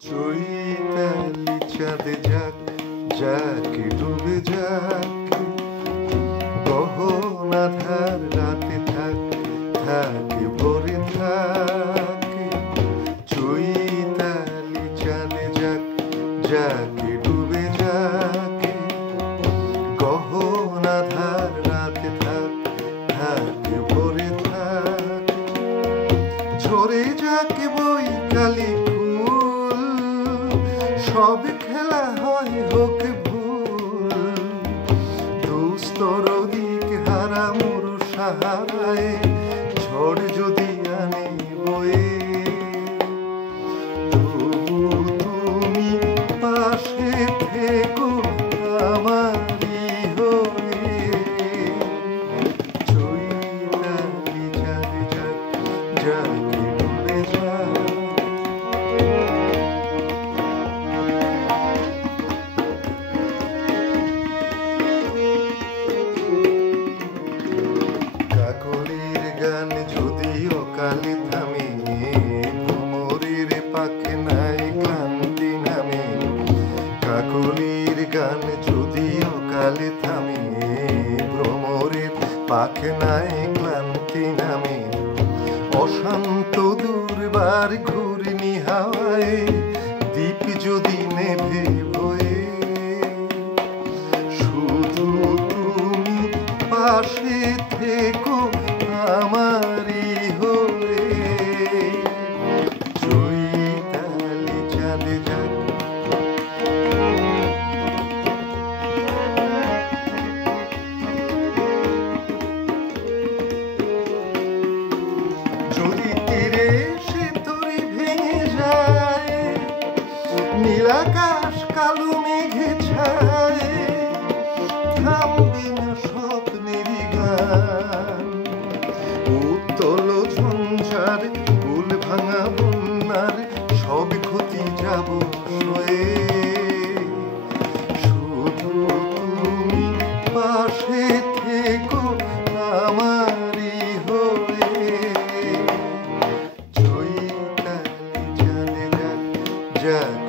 চৈতালি চাঁদে যাক যাকে ডুবে যাক, গহনা ধার রাতে থাক থাকে ভরে থাকে। চৈতালি চাঁদে যাক যাকে ডুবে যাকে, গহনা ধার রাতে থাক থাকে ভরে থাকে। ঝরে যাকে বৈকালি ফুল, সব খেলা হয় হোক ভুল। দুস্তর দিক হারা মোর সাহারায়, ঝড় যদি আনে বয়ে, তবু তুমি পাশে থেকো আমারই হয়ে। চৈতালি চাঁদে যাক যাকে ডুবে যাক। কাকলির গান যদি অকালে থামে, ভ্রমরের পাখে নাই ক্লান্তি নামে। কাকলির গান যদি অকালে থামে, ভ্রমরের পাখে নাই ক্লান্তি নামে। অশান্ত দুর্বার ঘূর্ণি হাওয়ায়, দ্বীপ যদি নেভে বয়ে, শুধু তুমি পাশে থেকো আমারই হয়ে। চৈতালি চাঁদে যাক। যদি তীরে সে তরি ভেঙে যায়, নীলাকাশ কালো মেঘে ছায়, থামবে না স্বপ্নেরই গান। উত্তল ঝঞ্ঝার কুল ভাঙা বন্যার সব ক্ষতি যাব সয়ে। শুধু তুমি পাশে থেকো আমারই হয়ে। চৈতালি চাঁদে যাক যাক